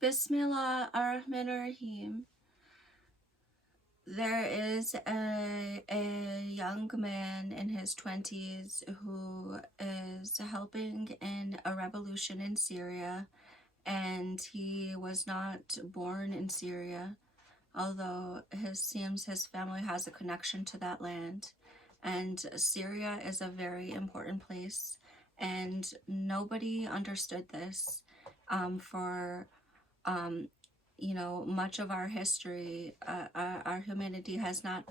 Bismillah ar-Rahman ar-Rahim. There is a young man in his 20s who is helping in a revolution in Syria, and he was not born in Syria, although seems his family has a connection to that land. And Syria is a very important place, and nobody understood this for much of our history. Our humanity has not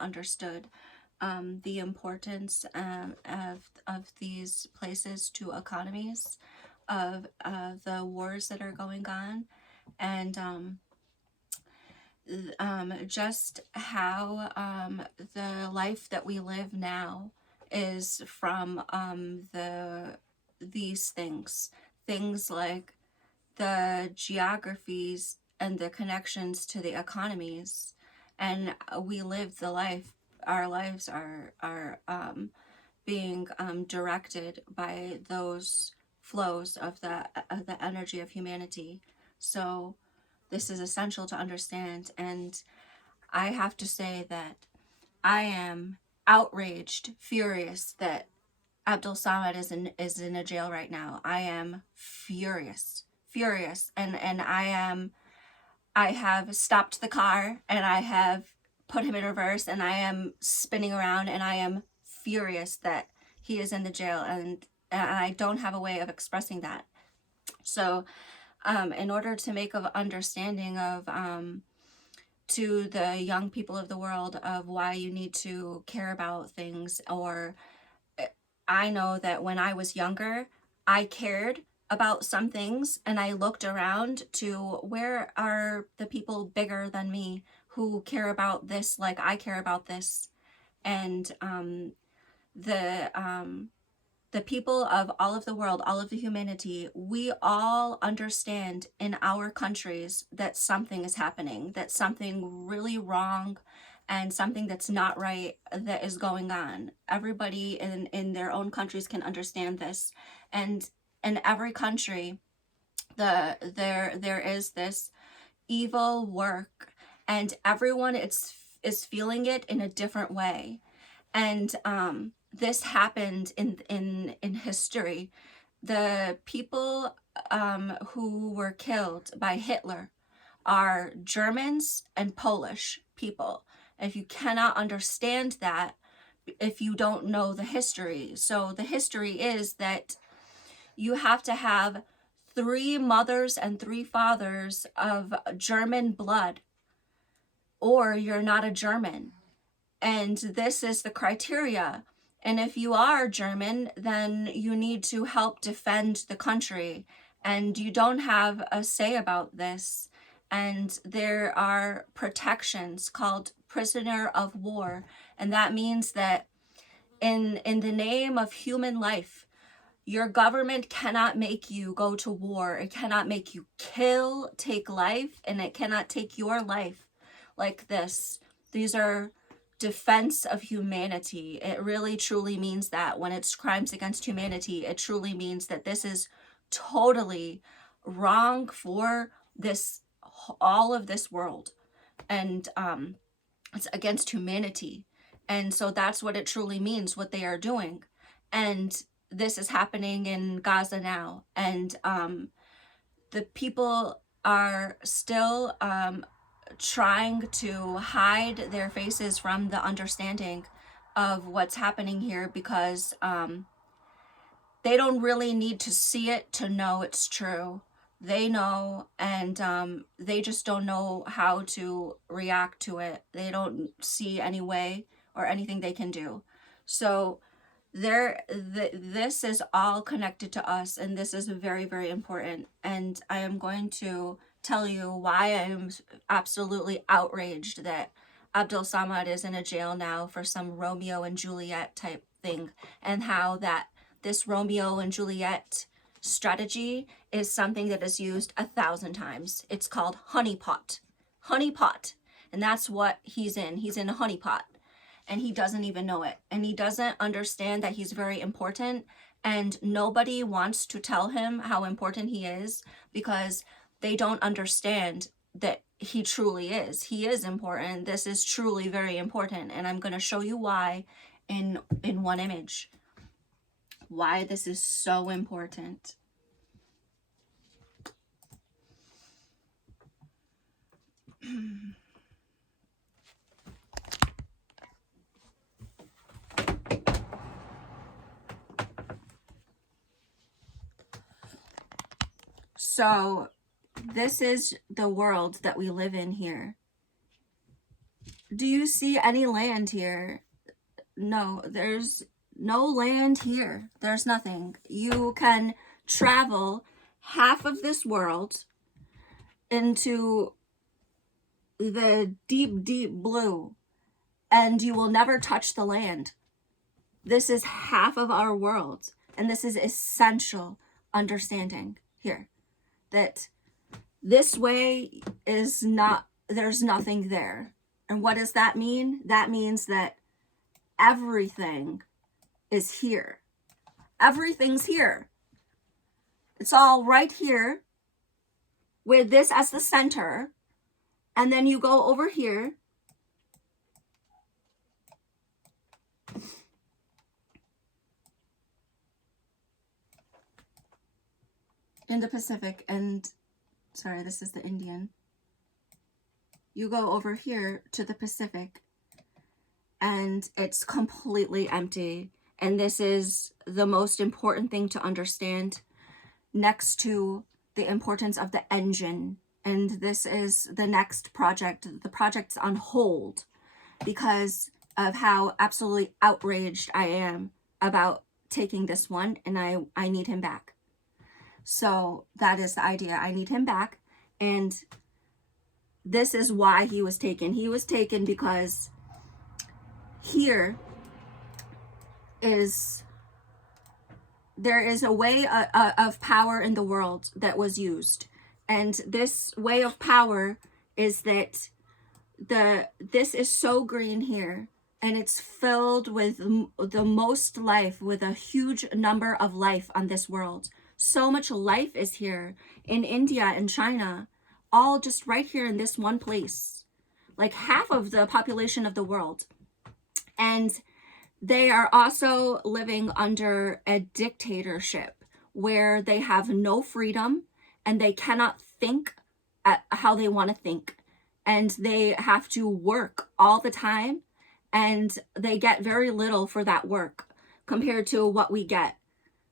understood the importance of these places to economies, of the wars that are going on, and just how the life that we live now is from these things like the geographies and the connections to the economies, and we live the life. Our lives are being directed by those flows of the energy of humanity. So this is essential to understand, and I have to say that I am outraged, furious that AbduSamad is in a jail right now. I am furious, and I have stopped the car, and I have put him in reverse, and I am spinning around, and I am furious that he is in the jail, and I don't have a way of expressing that. So in order to make an understanding of to the young people of the world of why you need to care about things, or I know that when I was younger, I cared about some things, and I looked around to where are the people bigger than me who care about this like I care about this. And the people of all of the world, all of the humanity, we all understand in our countries that something is happening, that something really wrong and something that's not right that is going on. Everybody in their own countries can understand this. And in every country, there is this evil work, and everyone is feeling it in a different way. And this happened in history. The people who were killed by Hitler are Germans and Polish people. If you cannot understand that, if you don't know the history. So the history is that you have to have 3 mothers and 3 fathers of German blood, or you're not a German. And this is the criteria. And if you are German, then you need to help defend the country. And you don't have a say about this. And there are protections called prisoner of war. And that means that in the name of human life, your government cannot make you go to war. It cannot make you kill, take life, and it cannot take your life like this. These are defense of humanity. It really truly means that when it's crimes against humanity, it truly means that this is totally wrong for this, all of this world, and it's against humanity. And so that's what it truly means, what they are doing. And this is happening in Gaza now, and the people are still trying to hide their faces from the understanding of what's happening here, because they don't really need to see it to know it's true. They know, and they just don't know how to react to it. They don't see any way or anything they can do. So this is all connected to us, and this is very, very important. And I am going to tell you why I am absolutely outraged that AbduSamad is in a jail now for some Romeo and Juliet type thing, and how that this Romeo and Juliet strategy is something that is used 1,000 times. It's called honeypot. Honeypot. And that's what he's in. He's in a honeypot. And he doesn't even know it. And he doesn't understand that he's very important. And nobody wants to tell him how important he is because they don't understand that he truly is. He is important. This is truly very important. And I'm going to show you why in one image. Why this is so important. So this is the world that we live in here. Do you see any land here? No, there's no land here. There's nothing. You can travel half of this world into the deep, deep blue, and you will never touch the land. This is half of our world, and this is essential understanding here, that this way is not, there's nothing there. And what does that mean? That means that everything is here. Everything's here. It's all right here with this as the center. And then you go over here. In the Pacific, and sorry, this is the Indian. You go over here to the Pacific and it's completely empty. And this is the most important thing to understand, next to the importance of the engine. And this is the next project. The project's on hold because of how absolutely outraged I am about taking this one, and I need him back. So that is the idea. I need him back. And this is why he was taken. He was taken because here there is a way of power in the world that was used. And this way of power is that this is so green here, and it's filled with the most life, with a huge number of life on this world. So much life is here in India and China, all just right here in this one place, like half of the population of the world. And they are also living under a dictatorship where they have no freedom and they cannot think how they want to think. And they have to work all the time, and they get very little for that work compared to what we get.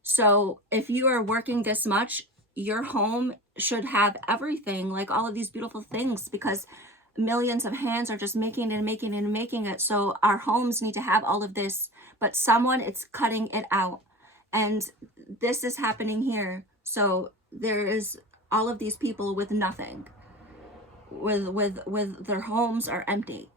So if you are working this much, your home should have everything, like all of these beautiful things, because millions of hands are just making and making and making it. So our homes need to have all of this, but someone is cutting it out. And this is happening here. So there is all of these people with nothing, with their homes are empty.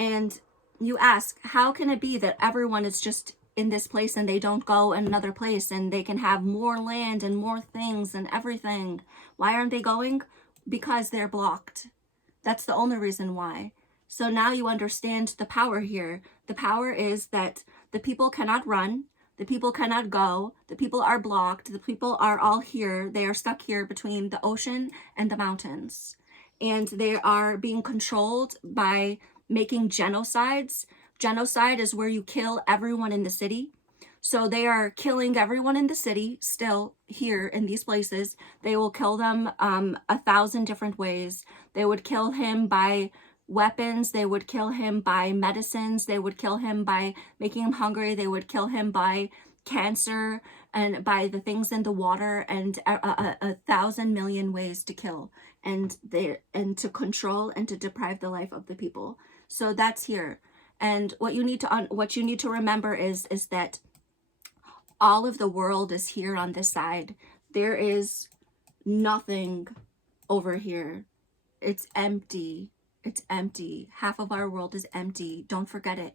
And you ask, how can it be that everyone is just in this place and they don't go in another place and they can have more land and more things and everything? Why aren't they going? Because they're blocked. That's the only reason why. So now you understand the power here. The power is that the people cannot run, the people cannot go, the people are blocked, the people are all here. They are stuck here between the ocean and the mountains. And they are being controlled by making genocides. Genocide is where you kill everyone in the city. So they are killing everyone in the city still here in these places. They will kill them 1,000 different ways. They would kill him by weapons. They would kill him by medicines. They would kill him by making him hungry. They would kill him by cancer and by the things in the water, and 1,000 million ways to kill and to control and to deprive the life of the people. So that's here. And what you need to remember is that all of the world is here on this side. There is nothing over here. It's empty. It's empty. Half of our world is empty. Don't forget it.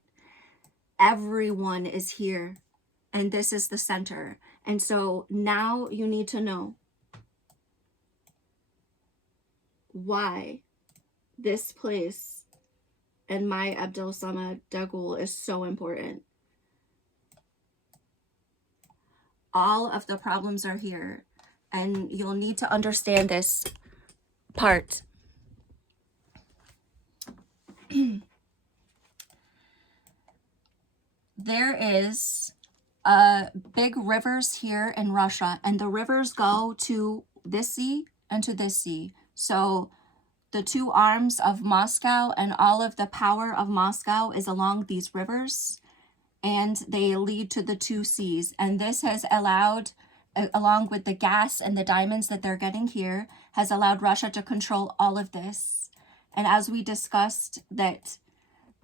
Everyone is here. And this is the center. And so now you need to know why this place and my AbduSamad Dagul is so important. all of the problems are here. And you'll need to understand this part. There is big rivers here in Russia, and the rivers go to this sea and to this sea. So the two arms of Moscow and all of the power of Moscow is along these rivers, and they lead to the two seas. And this has allowed, along with the gas and the diamonds that they're getting here, has allowed Russia to control all of this. And as we discussed, that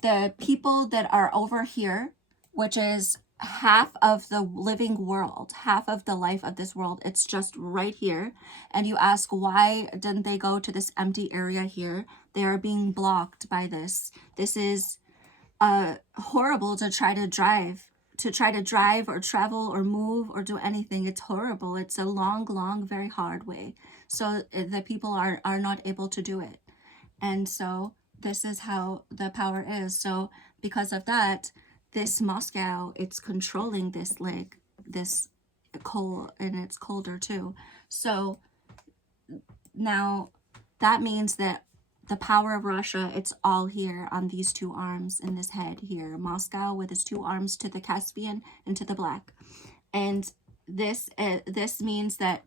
the people that are over here, which is half of the living world, half of the life of this world, it's just right here. And you ask, why didn't they go to this empty area here? They are being blocked by this. This is horrible to try to drive or travel or move or do anything. It's horrible. It's a long, very hard way. So the people are not able to do it. And so this is how the power is. So because of that, this Moscow, it's controlling this lake, this coal, and it's colder too. So now that means that the power of Russia, it's all here on these two arms in this head here. Moscow with its two arms to the Caspian and to the Black. And this means that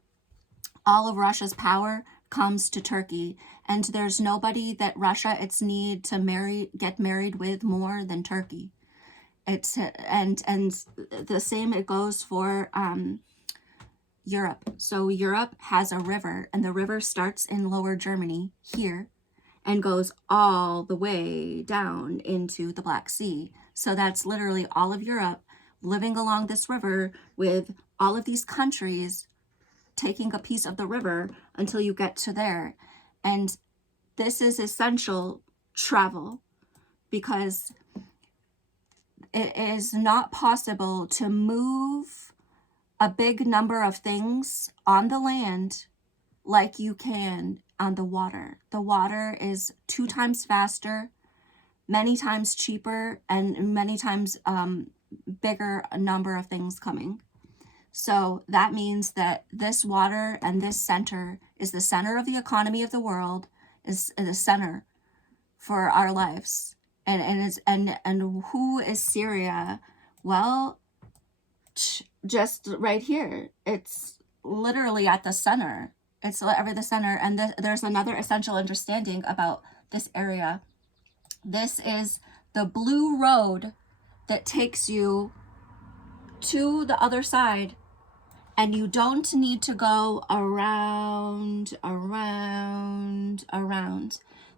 all of Russia's power comes to Turkey. And there's nobody that Russia it's need to get married with more than Turkey. It's and the same it goes for Europe. So Europe has a river, and the river starts in Lower Germany here and goes all the way down into the Black Sea. So that's literally all of Europe living along this river, with all of these countries taking a piece of the river until you get to there. And this is essential travel, because it is not possible to move a big number of things on the land like you can on the water. The water is 2 times faster, many times cheaper, and many times bigger number of things coming. So that means that this water and this center is the center of the economy of the world, is the center for our lives. And who is Syria? Well, just right here. It's literally at the center. It's ever the center. And there's another essential understanding about this area. This is the blue road that takes you to the other side, and you don't need to go around.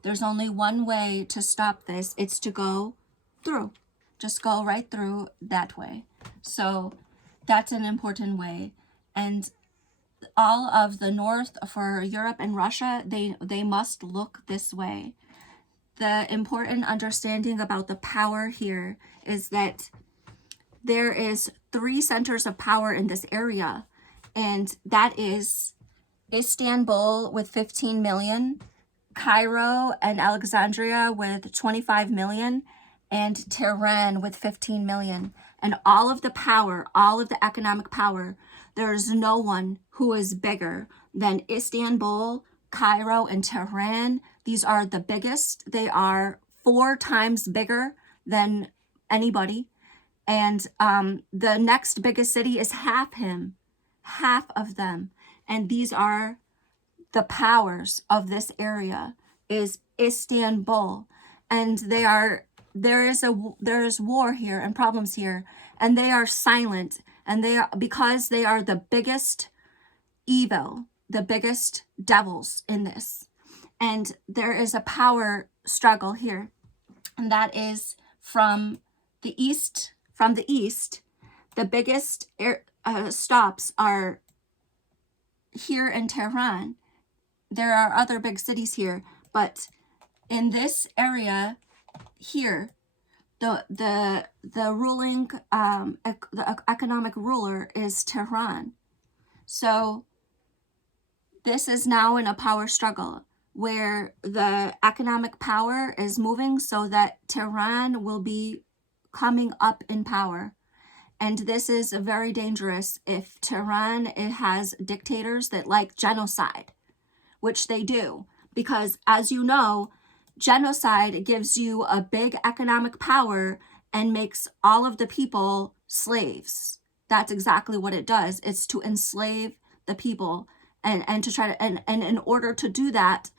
There's only one way to stop this. It's to go through. Just go right through that way. So that's an important way. And all of the north for Europe and Russia, they must look this way. The important understanding about the power here is that there is 3 centers of power in this area, and that is Istanbul with 15 million, Cairo and Alexandria with 25 million, and Tehran with 15 million. And all of the power, all of the economic power, there is no one who is bigger than Istanbul, Cairo, and Tehran. These are the biggest. They are 4 times bigger than anybody. And the next biggest city is half of them. And these are the powers of this area, is Istanbul. And there is war here and problems here, and they are silent, and because they are the biggest evil, the biggest devils in this. And there is a power struggle here, and that is from the east. The biggest stops are here in Tehran. There are other big cities here, but in this area here, the ruling the economic ruler is Tehran. So this is now in a power struggle where the economic power is moving so that Tehran will be coming up in power. And this is very dangerous if Tehran, it has dictators that like genocide, which they do. Because as you know, genocide gives you a big economic power and makes all of the people slaves. That's exactly what it does. It's to enslave the people, and to try to, and in order to do that,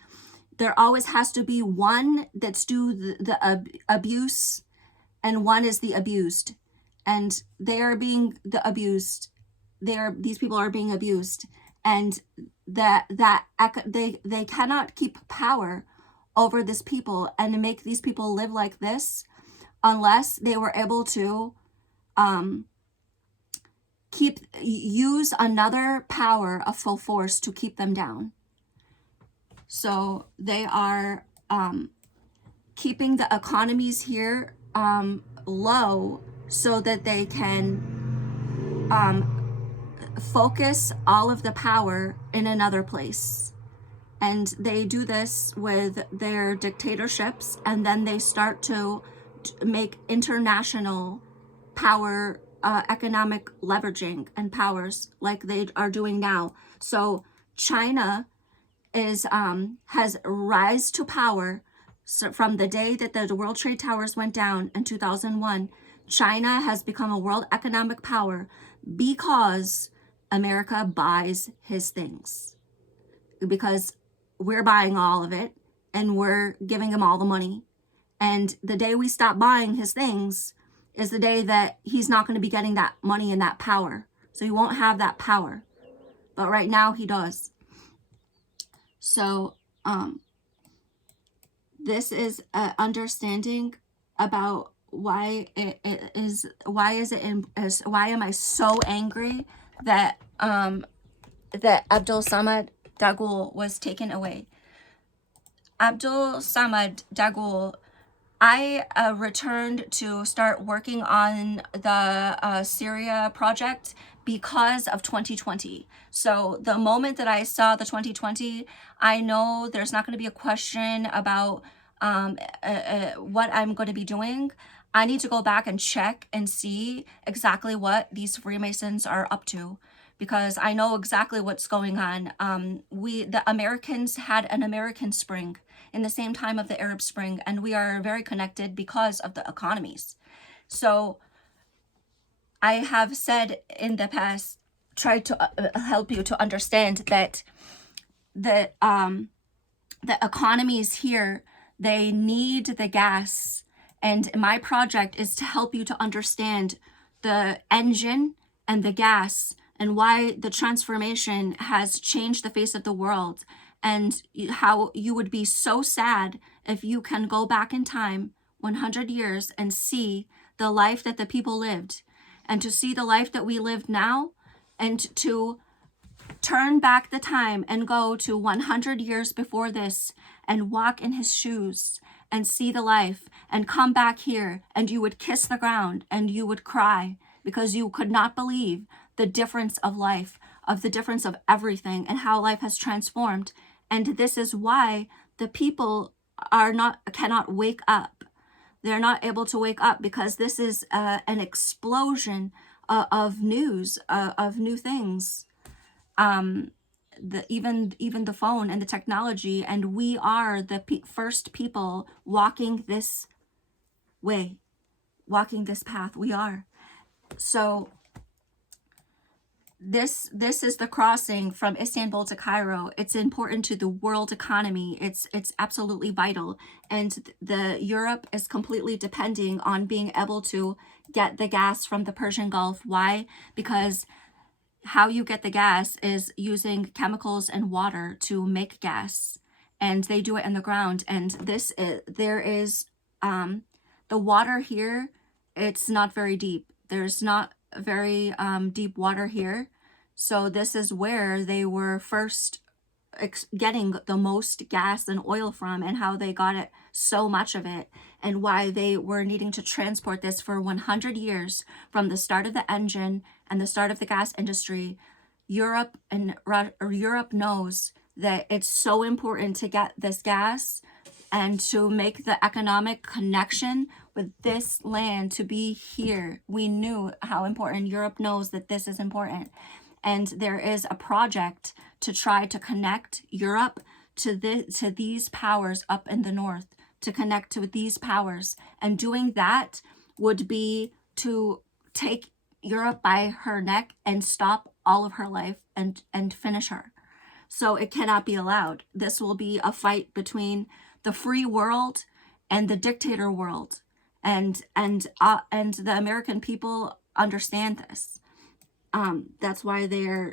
there always has to be one that's do the abuse, and one is the abused, and they are being the abused. These people are being abused, and they cannot keep power over this people and make these people live like this unless they were able to use another power of full force to keep them down. So they are keeping the economies here low so that they can focus all of the power in another place. And they do this with their dictatorships, and then they start to make international power, economic leveraging and powers like they are doing now. So China is has rise to power. So from the day that the World Trade Towers went down in 2001, China has become a world economic power because America buys his things. Because we're buying all of it and we're giving him all the money. And the day we stop buying his things is the day that he's not going to be getting that money and that power. So he won't have that power. But right now he does. So this is an understanding about why am I so angry that that AbduSamad Dagul was taken away. AbduSamad Dagul, I returned to start working on the Syria project because of 2020. So the moment that I saw the 2020, I know there's not going to be a question about what I'm going to be doing. I need to go back and check and see exactly what these Freemasons are up to, because I know exactly what's going on. The Americans had an American Spring in the same time of the Arab Spring, and we are very connected because of the economies. So I have said in the past, try to help you to understand that the economies here, they need the gas. And my project is to help you to understand the engine and the gas and why the transformation has changed the face of the world, and how you would be so sad if you can go back in time 100 years and see the life that the people lived, and to see the life that we live now, and to turn back the time and go to 100 years before this and walk in his shoes and see the life, and come back here and you would kiss the ground and you would cry because you could not believe the difference of life, of the difference of everything, and how life has transformed. And this is why the people cannot wake up. They're not able to wake up, because this is an explosion of news, of new things. Even the phone and the technology, and we are the first people walking this way, walking this path. We are. So this is the crossing from Istanbul to Cairo. It's important to the world economy. It's absolutely vital. And the Europe is completely depending on being able to get the gas from the Persian Gulf. Why? Because how you get the gas is using chemicals and water to make gas, and they do it in the ground. And there is the water here, it's not very deep. There's not very deep water here. So this is where they were first getting the most gas and oil from, and how they got it, so much of it, and why they were needing to transport this for 100 years from the start of the engine and the start of the gas industry. Europe knows that it's so important to get this gas and to make the economic connection for this land to be here. We knew how important. Europe knows that this is important. And there is a project to try to connect Europe to these powers up in the north, to connect to these powers. And doing that would be to take Europe by her neck and stop all of her life and finish her. So it cannot be allowed. This will be a fight between the free world and the dictator world. And the American people understand this. That's why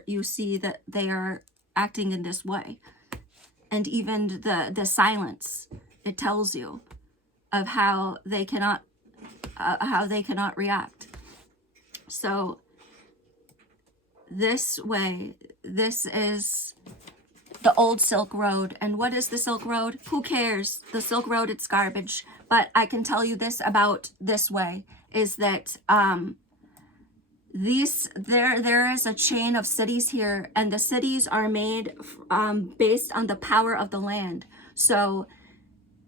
you see that they are acting in this way. And even the silence, it tells you of how they cannot react. So this way, this is the old Silk Road. And what is the Silk Road? Who cares? The Silk Road, it's garbage. But I can tell you this about this way, is that there is a chain of cities here, and the cities are made based on the power of the land. So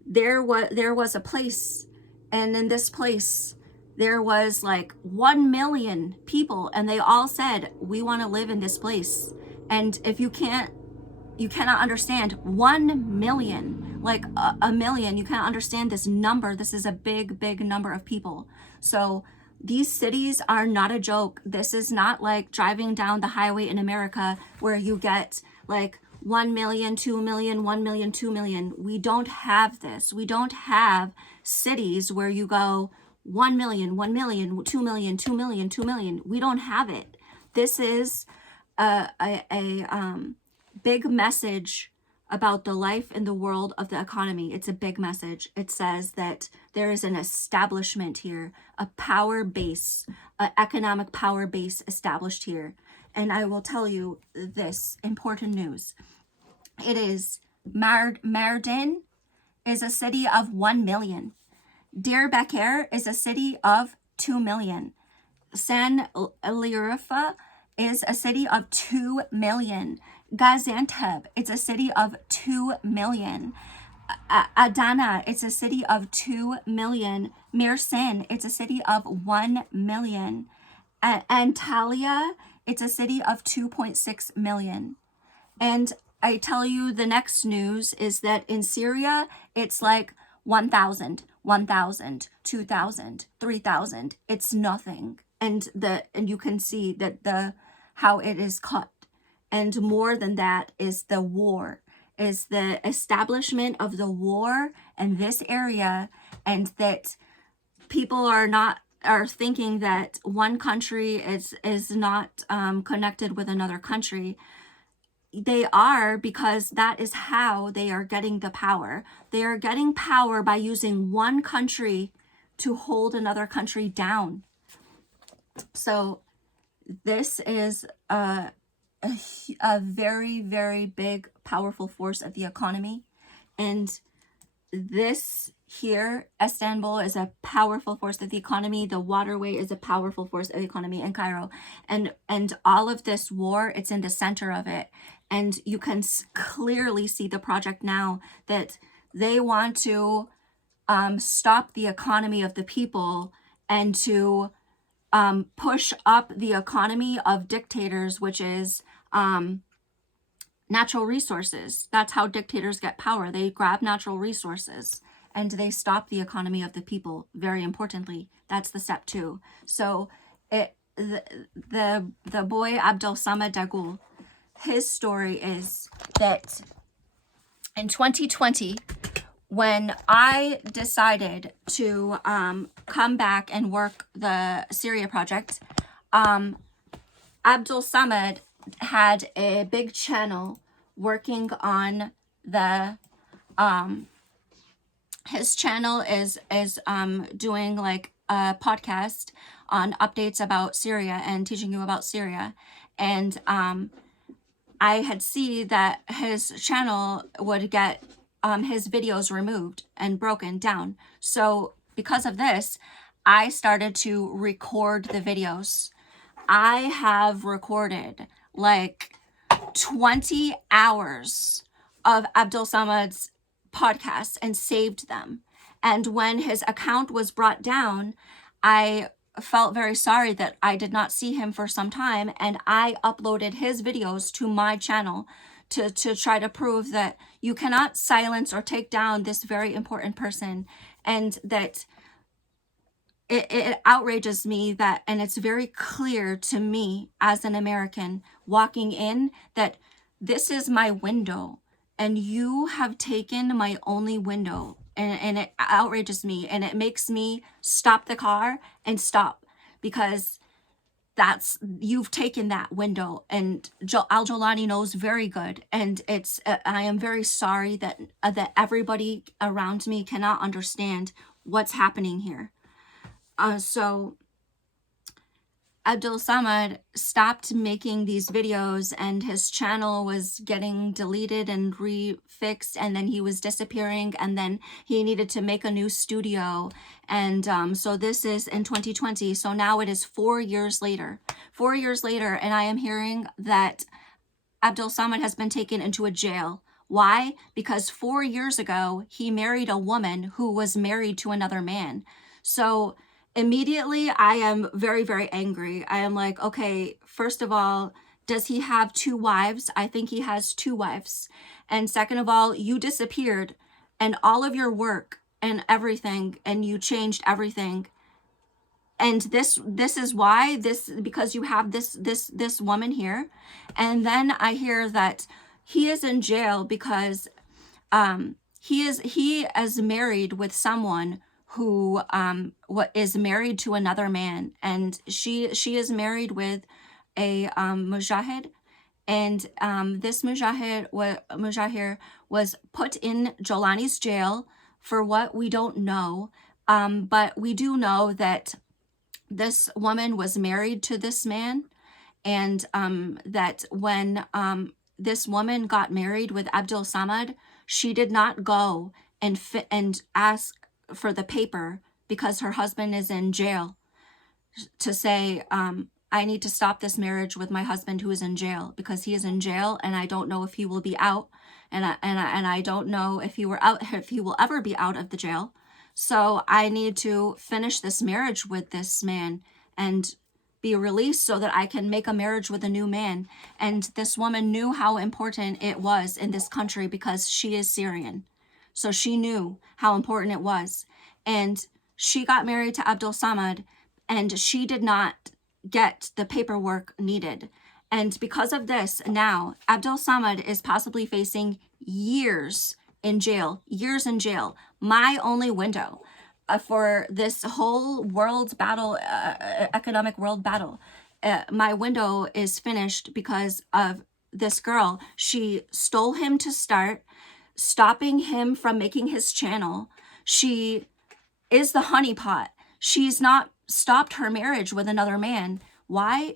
there was a place, and in this place there was like 1 million people, and they all said, we want to live in this place. And if you cannot understand 1 million, like a million, you cannot understand this number. This is a big number of people. So these cities are not a joke. This is not like driving down the highway in America where you get like 1 million, 2 million, 1 million, 2 million. We don't have this. We don't have cities where you go 1 million, 1 million, 2 million, 2 million, 2 million. We don't have it. This is a big message about the life in the world of the economy. It's a big message. It says that there is an establishment here, a power base, an economic power base established here. And I will tell you this important news. It is Mardin is a city of 1 million. Diyarbakir is a city of 2 million. San Lirifa is a city of 2 million. Gaziantep, it's a city of 2 million. Adana, it's a city of 2 million. Mersin, it's a city of 1 million. Antalya, it's a city of 2.6 million. And I tell you, the next news is that in Syria, it's like 1,000, 1,000, 2,000, 3,000. It's nothing. And you can see that how it is cut. And more than that is the war, is the establishment of the war in this area, and that people are thinking that one country is not connected with another country. They are, because that is how they are getting the power. They are getting power by using one country to hold another country down. So this is a very, very big, powerful force of the economy. And this here, Istanbul, is a powerful force of the economy. The waterway is a powerful force of the economy in Cairo. And all of this war, it's in the center of it. And you can clearly see the project now that they want to stop the economy of the people and to push up the economy of dictators, which is natural resources. That's how dictators get power. They grab natural resources and they stop the economy of the people. Very importantly, that's the step 2. So the boy AbduSamad Dagul, his story is that in 2020, when I decided to come back and work the Syria project, AbduSamad had a big channel working on the his channel is doing like a podcast on updates about Syria and teaching you about Syria. And I had seen that his channel would get his videos removed and broken down. So because of this, I started to record the videos. I have recorded like 20 hours of AbduSamad's podcasts and saved them. And when his account was brought down, I felt very sorry that I did not see him for some time, and I uploaded his videos to my channel to try to prove that you cannot silence or take down this very important person, and that it outrages me that, and it's very clear to me as an American walking in, that this is my window and you have taken my only window, and it outrages me, and it makes me stop the car and stop, because you've taken that window, and Al-Jolani knows very good, and it's I am very sorry that that everybody around me cannot understand what's happening here. So AbduSamad stopped making these videos, and his channel was getting deleted and refixed, and then he was disappearing, and then he needed to make a new studio. And so this is in 2020. So now it is 4 years later. 4 years later, and I am hearing that AbduSamad has been taken into a jail. Why? Because 4 years ago, he married a woman who was married to another man. So immediately I am very, very angry. I am like, okay, first of all, does he have 2 wives? I think he has 2 wives. And second of all, you disappeared, and all of your work and everything, and you changed everything. And this is why, because you have this woman here. And then I hear that he is in jail because he is married with someone who is married to another man, and she is married with a mujahid, and this mujahir was put in Jolani's jail for what we don't know, but we do know that this woman was married to this man, and that when this woman got married with AbduSamad, she did not go and ask for the paper, because her husband is in jail, to say, I need to stop this marriage with my husband who is in jail, because he is in jail and I don't know if he will be out, and I don't know if he will ever be out of the jail. So I need to finish this marriage with this man and be released so that I can make a marriage with a new man. And this woman knew how important it was in this country because she is Syrian. So she knew how important it was. And she got married to AbduSamad, and she did not get the paperwork needed. And because of this, now AbduSamad is possibly facing years in jail, my only window for this whole world battle, economic world battle. My window is finished because of this girl. She stole him to start, stopping him from making his channel. She is the honeypot. She's not stopped her marriage with another man. Why?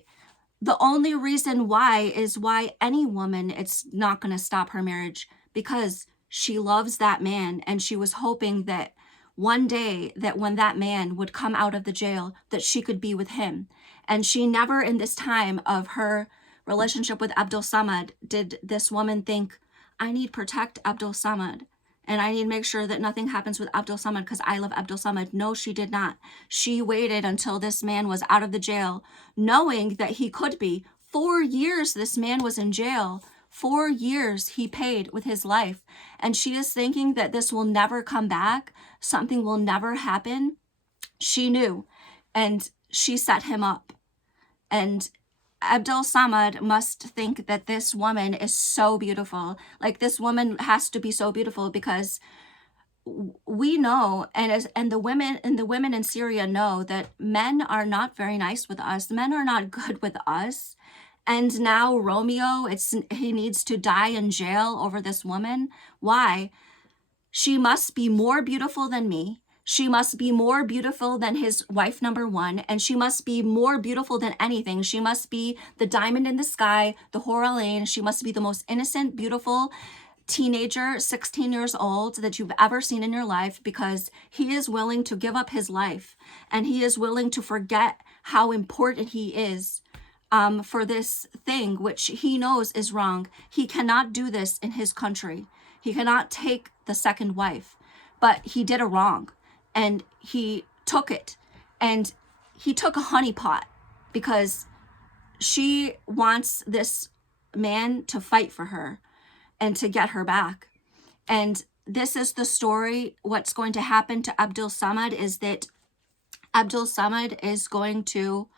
The only reason why is why any woman, it's not going to stop her marriage, because she loves that man, and she was hoping that one day, that when that man would come out of the jail, that she could be with him. And she never, in this time of her relationship with AbduSamad, did this woman think, I need to protect AbduSamad, and I need to make sure that nothing happens with AbduSamad because I love AbduSamad. No, she did not. She waited until this man was out of the jail, knowing that he could be. 4 years this man was in jail. 4 years he paid with his life. And she is thinking that this will never come back. Something will never happen. She knew, and she set him up. And AbduSamad must think that this woman is so beautiful. Like, this woman has to be so beautiful, because we know, and the women in Syria know, that men are not very nice with us. Men are not good with us. And now Romeo, he needs to die in jail over this woman. Why? She must be more beautiful than me. She must be more beautiful than his wife number 1, and she must be more beautiful than anything. She must be the diamond in the sky, the Hora Lane. She must be the most innocent, beautiful teenager, 16 years old, that you've ever seen in your life, because he is willing to give up his life, and he is willing to forget how important he is for this thing which he knows is wrong. He cannot do this in his country. He cannot take the second wife. but he did a wrong, and he took it, and he took a honeypot because she wants this man to fight for her and to get her back. And this is the story. What's going to happen to AbduSamad is that AbduSamad is going to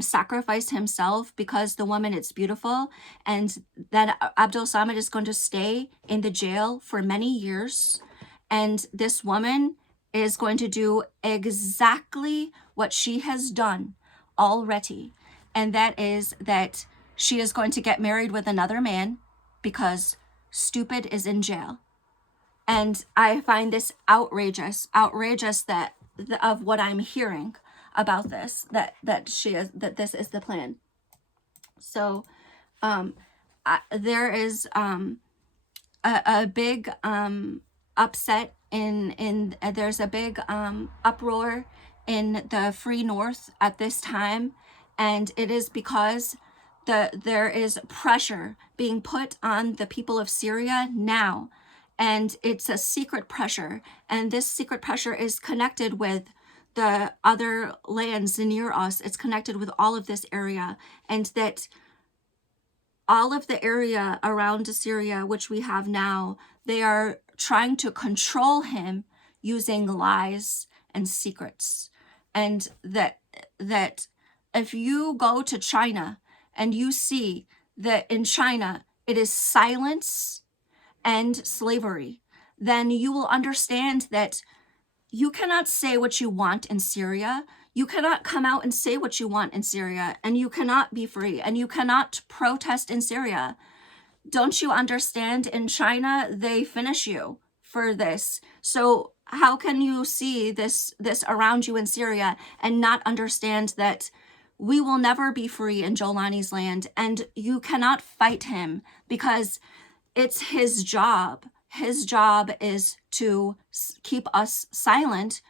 sacrifice himself because the woman is beautiful, and then AbduSamad is going to stay in the jail for many years, and this woman is going to do exactly what she has done already, and that is that she is going to get married with another man because stupid is in jail. And I find this outrageous that of what I'm hearing about this, that this is the plan. So there is a big upset in there's a big uproar in the Free North at this time, and it is because there is pressure being put on the people of Syria now, and it's a secret pressure, and this secret pressure is connected with the other lands near us. It's connected with all of this area, and that all of the area around Syria, which we have now, they are trying to control him using lies and secrets. And that if you go to China and you see that in China it is silence and slavery, then you will understand that you cannot say what you want in Syria. You cannot come out and say what you want in Syria, and you cannot be free, and you cannot protest in Syria. Don't you understand? In China, they finish you for this. So how can you see this around you in Syria and not understand that we will never be free in Jolani's land, and you cannot fight him because it's his job. His job is to keep us silent,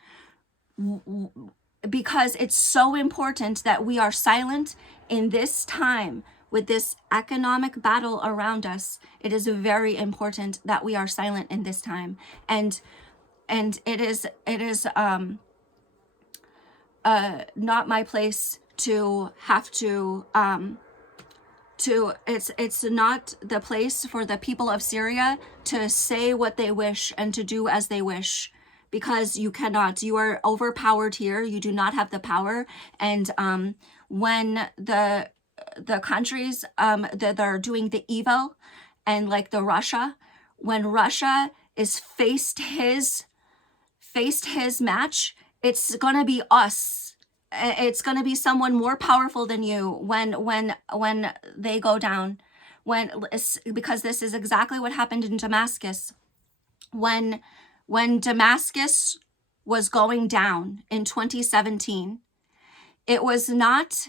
because it's so important that we are silent in this time with this economic battle around us. It is very important that we are silent in this time, and it is not my place to have to it's not the place for the people of Syria to say what they wish and to do as they wish, because you cannot. You are overpowered here. You do not have the power. And when the countries that are doing the evil, and like the Russia, when Russia is faced his match, it's gonna be us. It's going to be someone more powerful than you when they go down, because this is exactly what happened in Damascus. When Damascus was going down in 2017, it was not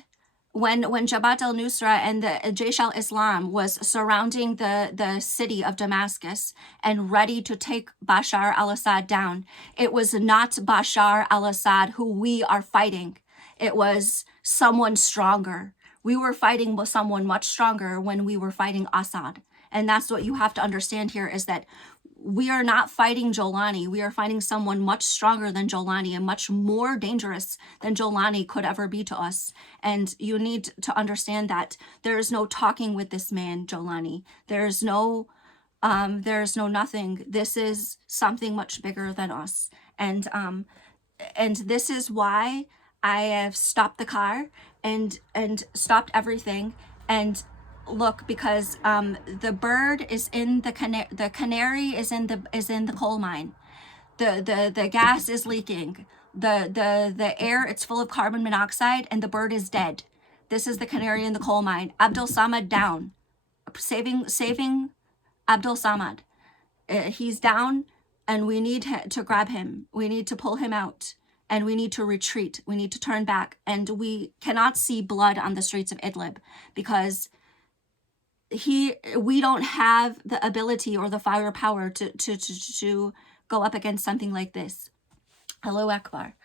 when Jabhat al-Nusra and the Jaish al-Islam was surrounding the city of Damascus and ready to take Bashar al-Assad down. It was not Bashar al-Assad who we are fighting. It was someone stronger. We were fighting with someone much stronger when we were fighting Assad. And that's what you have to understand here, is that we are not fighting Jolani. We are fighting someone much stronger than Jolani and much more dangerous than Jolani could ever be to us. And you need to understand that there is no talking with this man, Jolani. There's no nothing. This is something much bigger than us. And this is why I have stopped the car and stopped everything and look, because the bird is in the canary is in the coal mine. The gas is leaking. The air, it's full of carbon monoxide, and the bird is dead. This is the canary in the coal mine. AbduSamad down. Saving AbduSamad. He's down, and we need to grab him. We need to pull him out. And we need to retreat. We need to turn back. And we cannot see blood on the streets of Idlib, because we don't have the ability or the firepower to go up against something like this. Allahu Akbar.